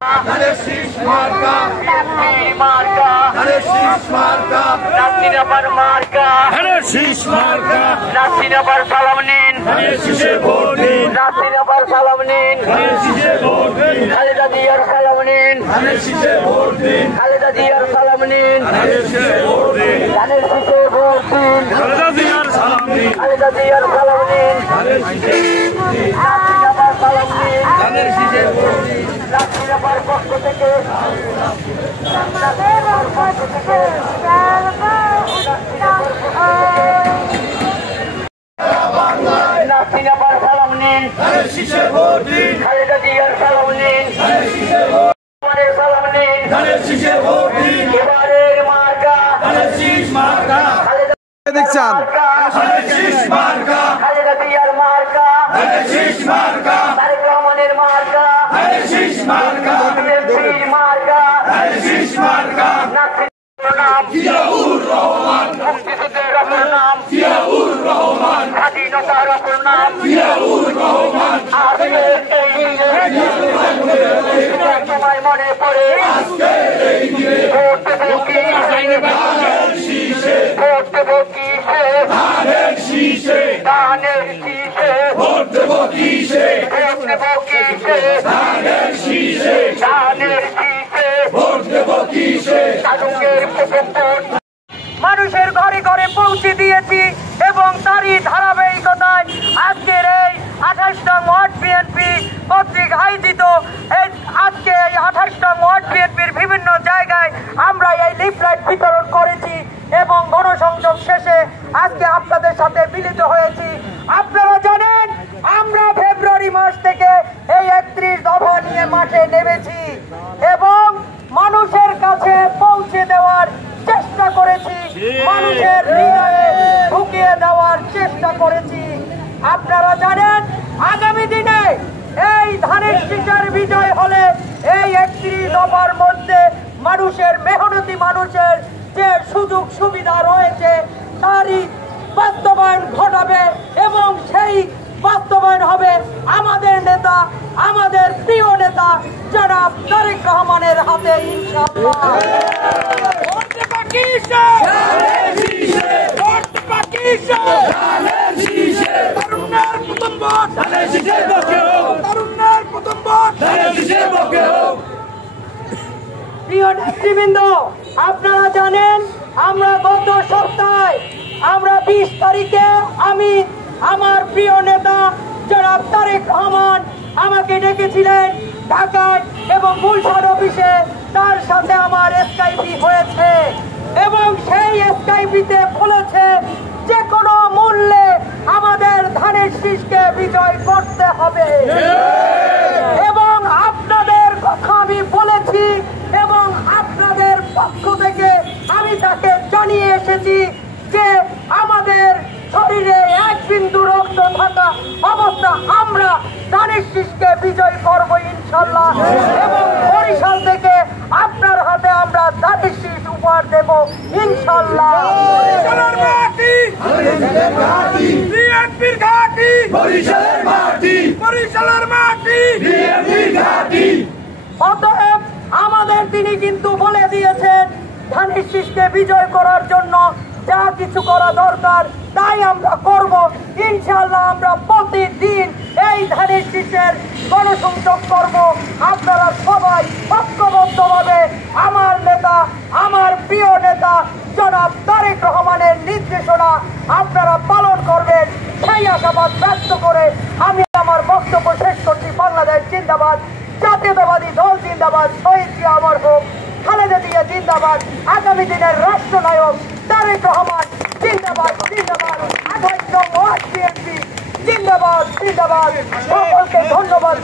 ধানের শীষ মার্কা, মার্কা ধানের শীষ মার্কা, নাসির আবার মার্কা ধানের শীষ মার্কা, নাসির আবার সালাম নিন ধানের শীষে ভোট দিন, নাসির আবার সালাম নিন ধানের শীষে ভোট দিন, খালেদা জিয়ার সালাম নিন ধানের শীষে ভোট দিন, খালেদা জিয়ার সালাম নিন ধানের শীষে ভোট দিন, ধানের শীষে ভোট দিন, খালেদা জিয়ার সালাম নিন খালেদা জিয়ার সালাম নিন ধানের শীষে ভোট দিন, নাসির আবার সালাম নিন ধানের শীষে ভোট দিন, নাসির আবার পক্ষ থেকে নাসির আবার সালাম নিন ধানের শীষে ভোট দিন, খালেদা জিয়ার সালাম নিন ধানের শীষে ভোট দিন, সালাম নিন ধানের শীষে ভোট দিন, এবারের মার্কা ধানের শীষ মার্কা, দেখছেন ধানের শীষ মার্কা, খালেদা জিয়ার মার্কা ধানের শীষ মার্কা, তারেক রহমানের মার্কা ধানের শীষ মার্কা, বিএনপির মার্কা ধানের শীষ মার্কা, নাসির নাম জিয়াউর রহমান, মুক্তিযুদ্ধের অপর নাম জিয়াউর রহমান, স্বাধীনতার অপর নাম জিয়াউর রহমান, আজকে তোমায় মনে পড়ে আজকে এই দিনে ভোট দেবো কি ধানের শীষে, ভোট দেবো কিসে ধানের শীষে, ধানের শীষে ভোট দেবো কিসে, ভোট দেবো কিসে ধানের শীষে, ধানের শীষে ভোট দেবো কিসে, তালুকের প্রথম মানুষের ঘরে ঘরে পৌঁছে দিয়েছি এবং তারই ধারাবাহিকতায় আজকের এই 28 নং ওয়ার্ড বিএনপি কর্তৃক আয়োজিত আজকে এই 28 নং ওয়ার্ড বিএনপির বিভিন্ন জায়গায় আমরা এই লিফলেট বিতরণ করেছি এবং গণসংযোগ শেষে আজকে আপনাদের সাথে মিলিত হয়েছি। আপনারা জানেন আমরা ফেব্রুয়ারি মাস থেকে এই 31 দফা নিয়ে মাঠে নেমেছি এবং মানুষের কাছে পৌঁছে দেওয়ার চেষ্টা করেছি, মানুষের হৃদয়ে ঢুকিয়ে দেওয়ার চেষ্টা করেছি। আপনারা জানেন আগামী দিনে এই ধানের শীষের বিজয় হলে এই 31 দফার মধ্যে মানুষের মেহনতি মানুষের যে সুযোগ সুবিধা রয়েছে তারই বাস্তবায়ন ঘটাবে এবং সেই বাস্তবায়ন হবে আমাদের নেতা, আমাদের প্রিয় নেতা জনাব তারেক রহমানের হাতে ইনশাআল্লাহ। প্রিয় নেতৃবৃন্দ, আপনারা জানেন আমরা গত সপ্তাহে 20 তারিখে আমি আমার প্রিয় নেতা জনাব তারেক রহমান আমাকে ডেকেছিলেন ঢাকায় এবং গুলশান অফিসে, তার সাথে আমার স্কাইপি হয়েছে এবং সেই স্কাইপিতে বলেছে যে কোনো মূল্যে আমাদের ধানের শীষকে বিজয় করতে হবে এবং আপনাদের কথা আমি বলেছি এবং আপনাদের পক্ষ থেকে আমি তাকে জানিয়ে এসেছি যে আমাদের শরীরে এক বিন্দু রক্ত থাকা অবস্থা আমরা ধানের শীষকে বিজয় করবো ইনশাল্লাহ এবং বরিশাল থেকে আপনার হাতে আমরা ধানের শীষ উপহার দেব ইনশাল্লাহ। অতএব আমাদের তিনি কিন্তু বলে দিয়েছেন ধানের শীষকে বিজয় করার জন্য যা কিছু করা দরকার তাই আমরা করব ইনশাআল্লাহ। আমরা প্রতিদিন এই ধানের শীষের গণসংযোগ করব। আপনারা সবাই ঐক্যবদ্ধভাবে আমার নেতা, আমার প্রিয় নেতা জনাব তারেক রহমানের নির্দেশনা আপনারা পালন করবেন সেই আশাবাদ ব্যক্ত করে আমি আমার বক্তব্য শেষ করছি। বাংলাদেশ জিন্দাবাদ, জাতীয়তাবাদী দল জিন্দাবাদ, শহীদ জিয়া অমর হোক, খালেদা জিয়া জিন্দাবাদ, আগামী দিনের রাষ্ট্রনায়ক তারেক রহমান জিন্দাবাদ জিন্দাবাদ, 28 নং ওয়ার্ড বিএনপি জিন্দাবাদ জিন্দাবাদ। সকলকে ধন্যবাদ।